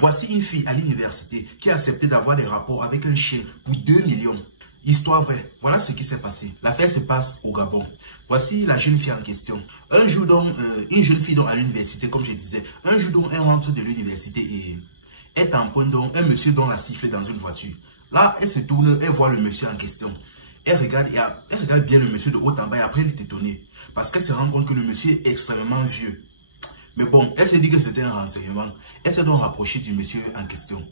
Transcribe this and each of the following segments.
Voici une fille à l'université qui a accepté d'avoir des rapports avec un chien pour 2 millions. Histoire vraie, voilà ce qui s'est passé. L'affaire se passe au Gabon. Voici la jeune fille en question. Un jour donc, une jeune fille donc à l'université, comme je disais, un jour donc elle rentre de l'université et elle tamponne donc un monsieur dont la sifflé dans une voiture. Là, elle se tourne, elle voit le monsieur en question. Elle regarde bien le monsieur de haut en bas et après elle est étonnée. Parce qu'elle se rend compte que le monsieur est extrêmement vieux. Mais bon, elle s'est dit que c'était un renseignement. Elle s'est donc rapprochée du monsieur en question.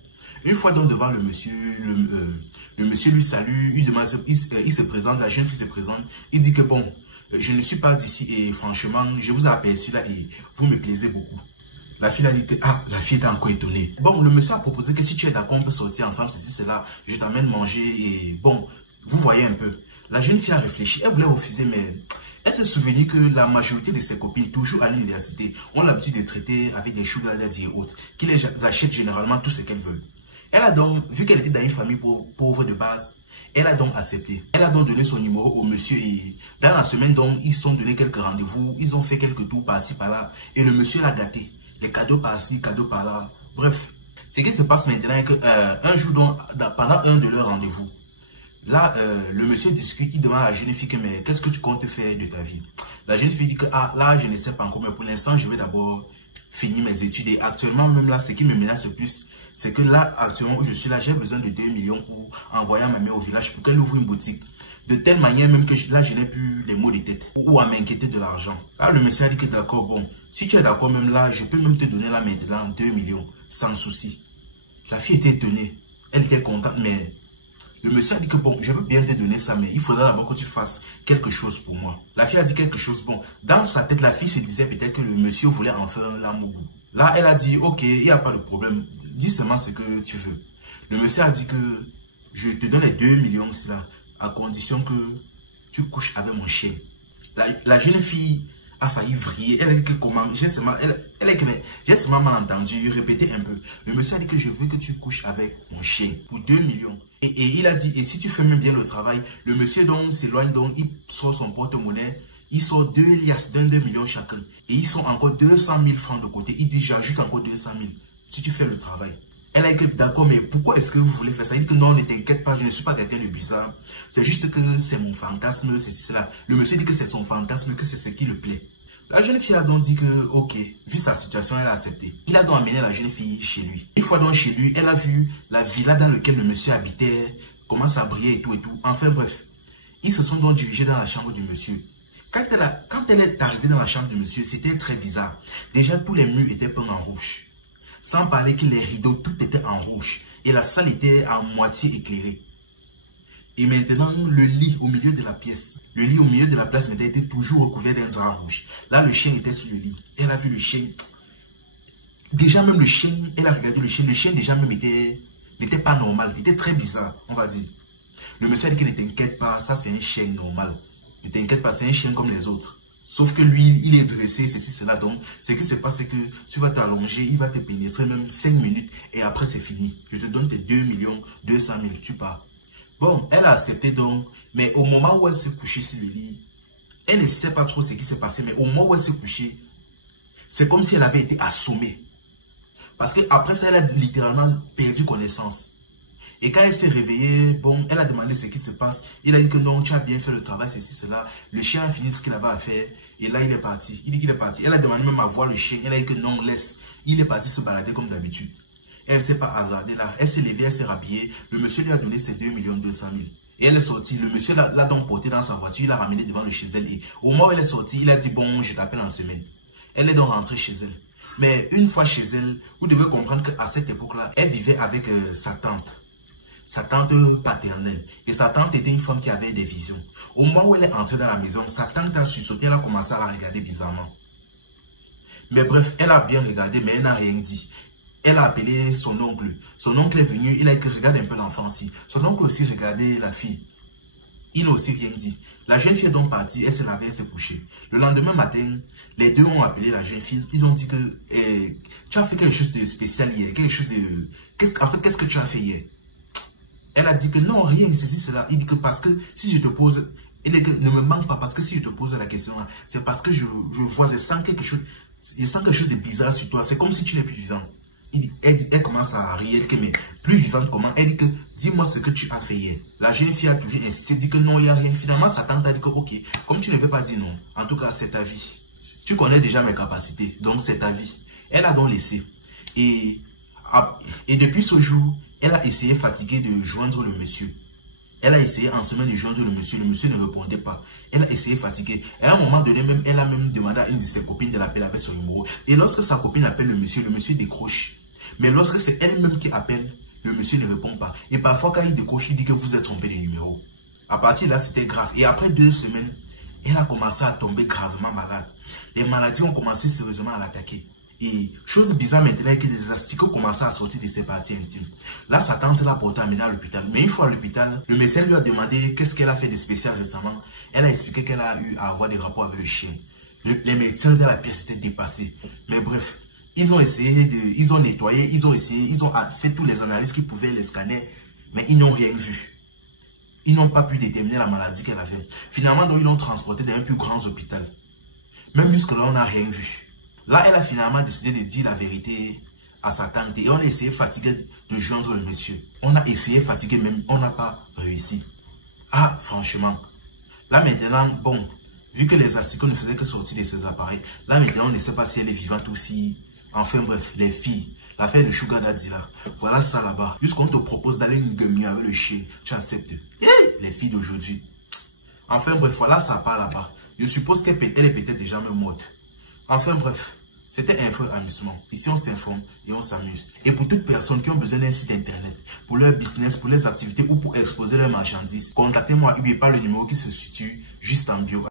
Une fois donc devant le monsieur, le monsieur lui salue, il se présente, la jeune fille se présente. Il dit que bon, je ne suis pas d'ici et franchement, je vous ai aperçu là et vous me plaisez beaucoup. La fille a dit que, la fille était encore étonnée. Bon, le monsieur a proposé que si tu es d'accord, on peut sortir ensemble, ceci, cela, je t'amène manger et bon, vous voyez un peu. La jeune fille a réfléchi, elle voulait refuser, mais elle se souvenait que la majorité de ses copines, toujours à l'université, ont l'habitude de traiter avec des sugar daddy et autres, qui les achètent généralement tout ce qu'elles veulent. Elle a donc, vu qu'elle était dans une famille pauvre de base, elle a donc accepté. Elle a donc donné son numéro au monsieur et dans la semaine donc, ils se sont donné quelques rendez-vous, ils ont fait quelques tours par-ci par-là et le monsieur l'a gâté. Les cadeaux par-ci, cadeaux par-là, bref. Ce qui se passe maintenant est qu'un jour donc, pendant un de leurs rendez-vous, là, le monsieur discute, il demande à la jeune fille que, mais qu'est-ce que tu comptes faire de ta vie? La jeune fille dit que, là, je ne sais pas encore, mais pour l'instant, je vais d'abord finir mes études. Et actuellement, même là, ce qui me menace le plus, c'est que là, actuellement où je suis là, j'ai besoin de 2 millions pour envoyer ma mère au village pour qu'elle ouvre une boutique. De telle manière même que là, je n'ai plus les mots de tête ou à m'inquiéter de l'argent. Là, le monsieur a dit que d'accord, bon, si tu es d'accord même là, je peux même te donner là maintenant 2 millions, sans souci. La fille était étonnée, elle était contente, mais le monsieur a dit que bon, je veux bien te donner ça, mais il faudra d'abord que tu fasses quelque chose pour moi. La fille a dit quelque chose, bon, dans sa tête, la fille se disait peut-être que le monsieur voulait en faire l'amour. Là, elle a dit, ok, il n'y a pas de problème, dis seulement ce que tu veux. Le monsieur a dit que je te donne les 2 millions, cela, à condition que tu couches avec mon chien. La jeune fille a failli vriller. Elle a dit que comment, j'ai seulement mal entendu, répétez un peu. Le monsieur a dit que je veux que tu couches avec mon chien pour 2 millions. Et il a dit, et si tu fais même bien le travail, le monsieur donc s'éloigne donc, il sort son porte-monnaie, il sort 2 liasses d'un 2 millions chacun. Et ils sont encore 200 000 francs de côté. Il dit, j'ajoute encore 200 000 si tu fais le travail. Elle a dit d'accord, mais pourquoi est-ce que vous voulez faire ça? Il dit que non, ne t'inquiète pas, je ne suis pas quelqu'un de bizarre. C'est juste que c'est mon fantasme, c'est cela. Le monsieur dit que c'est son fantasme, que c'est ce qui le plaît. La jeune fille a donc dit que, ok, vu sa situation, elle a accepté. Il a donc amené la jeune fille chez lui. Une fois donc chez lui, elle a vu la villa dans laquelle le monsieur habitait, commence à briller et tout et tout. Enfin bref, ils se sont donc dirigés dans la chambre du monsieur. Quand elle est arrivée dans la chambre du monsieur, c'était très bizarre. Déjà, tous les murs étaient peints en rouge. Sans parler que les rideaux, tout était en rouge. Et la salle était à moitié éclairée. Et maintenant, le lit au milieu de la pièce. Le lit au milieu de la pièce était toujours recouvert d'un drap rouge. Là, le chien était sur le lit. Elle a vu le chien. Déjà même le chien, elle a regardé le chien. Le chien déjà même n'était pas normal. Il était très bizarre, on va dire. Le monsieur a dit que ne t'inquiète pas, ça c'est un chien normal. Ne t'inquiète pas, c'est un chien comme les autres. Sauf que lui, il est dressé, ceci, cela. Donc, ce qui se passe, c'est que tu vas t'allonger, il va te pénétrer même 5 minutes et après, c'est fini. Je te donne tes 2 millions, 200 000, tu pars. Bon, elle a accepté donc, mais au moment où elle s'est couchée sur le lit, elle ne sait pas trop ce qui s'est passé, mais au moment où elle s'est couchée, c'est comme si elle avait été assommée. Parce qu'après ça, elle a littéralement perdu connaissance. Et quand elle s'est réveillée, bon, elle a demandé ce qui se passe. Il a dit que non, tu as bien fait le travail, ceci, cela. Le chien a fini ce qu'il avait à faire. Et là, il est parti. Il dit qu'il est parti. Elle a demandé même à voir le chien. Elle a dit que non, laisse. Il est parti se balader comme d'habitude. Elle ne s'est pas hasardée là. Elle s'est levée, elle s'est rhabillée. Le monsieur lui a donné ses 2 200 000. Et elle est sortie. Le monsieur l'a donc porté dans sa voiture. Il l'a ramené devant le chez elle. Et au moment où elle est sortie, il a dit bon, je t'appelle en semaine. Elle est donc rentrée chez elle. Mais une fois chez elle, vous devez comprendre qu'à cette époque-là, elle vivait avec sa tante paternelle. Et sa tante était une femme qui avait des visions. Au moment où elle est entrée dans la maison, sa tante a sursauté, elle a commencé à la regarder bizarrement. Mais bref, elle a bien regardé, mais elle n'a rien dit. Elle a appelé son oncle. Son oncle est venu, il a dit que regarde un peu l'enfant aussi. Son oncle aussi regardait la fille. Il n'a aussi rien dit. La jeune fille est donc partie, elle s'est lavée, elle s'est couchée. Le lendemain matin, les deux ont appelé la jeune fille. Ils ont dit que tu as fait quelque chose de spécial hier. Quelque chose de... En fait, qu'est-ce que tu as fait hier? Elle a dit que non, rien, ceci, cela. Il dit que parce que si je te pose... Il dit que ne me manque pas parce que si je te pose la question, c'est parce que je vois, je sens quelque chose de bizarre sur toi. C'est comme si tu n'es plus vivant. Elle commence à rire, elle dit que, mais plus vivante comment? Elle dit que, dis-moi ce que tu as fait hier. La jeune fille a toujours insisté, dit que non, il n'y a rien. Finalement, sa tante a dit que, ok, comme tu ne veux pas dire non, en tout cas, c'est ta vie. Tu connais déjà mes capacités, donc c'est ta vie. Elle a donc laissé. Et depuis ce jour, elle a essayé fatiguée de joindre le monsieur. Elle a essayé en semaine de joindre le monsieur ne répondait pas. Elle a essayé fatiguée. Et à un moment donné, même, elle a même demandé à une de ses copines de l'appeler avec son numéro. Et lorsque sa copine appelle le monsieur décroche. Mais lorsque c'est elle-même qui appelle, le monsieur ne répond pas. Et parfois, quand il décroche, il dit que vous êtes trompé de numéro. À partir de là, c'était grave. Et après 2 semaines, elle a commencé à tomber gravement malade. Les maladies ont commencé sérieusement à l'attaquer. Et chose bizarre maintenant est que des asticots commençaient à sortir de ses parties intimes. Là, sa tante l'a portée amenée à l'hôpital. Mais une fois à l'hôpital, le médecin lui a demandé qu'est-ce qu'elle a fait de spécial récemment. Elle a expliqué qu'elle a eu à avoir des rapports avec le chien. Les médecins de la pièce étaient dépassés. Mais bref, ils ont essayé ils ont nettoyé, ils ont fait toutes les analyses qu'ils pouvaient, les scanners, mais ils n'ont rien vu. Ils n'ont pas pu déterminer la maladie qu'elle avait. Finalement, donc, ils l'ont transportée dans un plus grand hôpital. Même jusque-là, on n'a rien vu. Là, elle a finalement décidé de dire la vérité à sa tante. Et on a essayé fatigué de joindre le monsieur. On a essayé fatigué même, on n'a pas réussi. Ah, franchement. Là maintenant, bon, vu que les asticots ne faisaient que sortir de ces appareils, là maintenant, on ne sait pas si elle est vivante ou si... Enfin bref, les filles, l'affaire de Sugar Daddy là, voilà ça là-bas. Jusqu'on te propose d'aller une demi avec le chien, tu acceptes. Les filles d'aujourd'hui. Enfin bref, voilà ça part là-bas. Je suppose qu'elle est peut-être déjà même morte. Enfin bref, c'était un vrai amusement. Ici on s'informe et on s'amuse. Et pour toute personne qui a besoin d'un site internet, pour leur business, pour leurs activités ou pour exposer leurs marchandises, contactez-moi par le numéro qui se situe juste en bio.